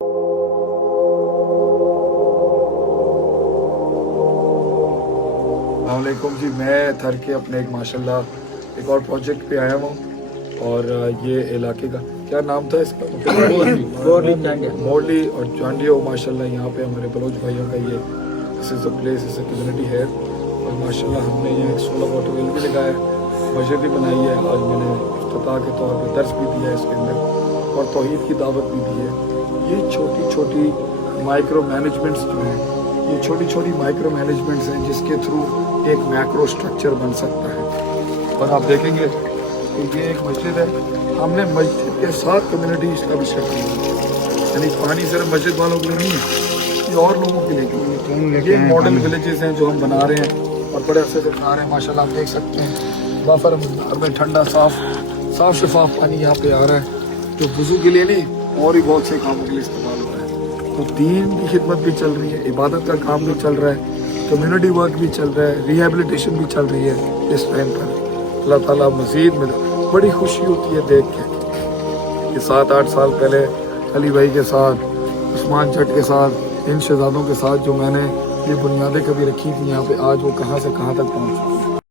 अस्सलामुअलैकुम जी, मैं थर के अपने एक माशाल्लाह एक और प्रोजेक्ट पे आया हूँ। और ये इलाके का क्या नाम था इसका? मोरली और चांडियो। माशाल्लाह यहाँ पे हमारे बलोच भाइयों का ये this is a place, is a community है। और माशाल्लाह हमने यहाँ एक सोलर वाटर वेल भी लगाया है, मस्जिद भी बनाई है। आज मैंने इफ्तिताह के तौर पर दर्स भी दिया है इसके अंदर और तौहीद की दावत भी दी है। ये छोटी छोटी माइक्रो मैनेजमेंट्स जो हैं, ये छोटी छोटी माइक्रो मैनेजमेंट्स हैं जिसके थ्रू एक मैक्रो स्ट्रक्चर बन सकता है। और आप देखेंगे कि ये एक मस्जिद है, हमने मस्जिद के साथ कम्युनिटी इसका भी सेट किया, यानी पानी सिर्फ मस्जिद वालों के लिए नहीं है, ये और लोगों के लिए। ये मॉडल विलेजेस हैं जो हम बना रहे हैं और बड़े अरसे से बना रहे हैं। माशाल्लाह आप देख सकते हैं वाफर में ठंडा साफ शफाफ पानी यहाँ पे आ रहा है, जो वुज़ू के लिए नहीं और भी बहुत से कामों के लिए इस्तेमाल हो रहा है। तो दीन की खिदमत भी चल रही है, इबादत का काम भी चल रहा है, कम्युनिटी वर्क भी चल रहा है, रिहेबिलिटेशन भी चल रही है इस टाइम पर। अल्लाह ताला मज़ीद में बड़ी खुशी होती है देख के कि 7-8 साल पहले अली भाई के साथ, उस्मान चट के साथ, इन शहजादों के साथ जो मैंने ये बुनियादें कभी रखी थी यहाँ पे, आज वो कहाँ से कहाँ तक पहुँच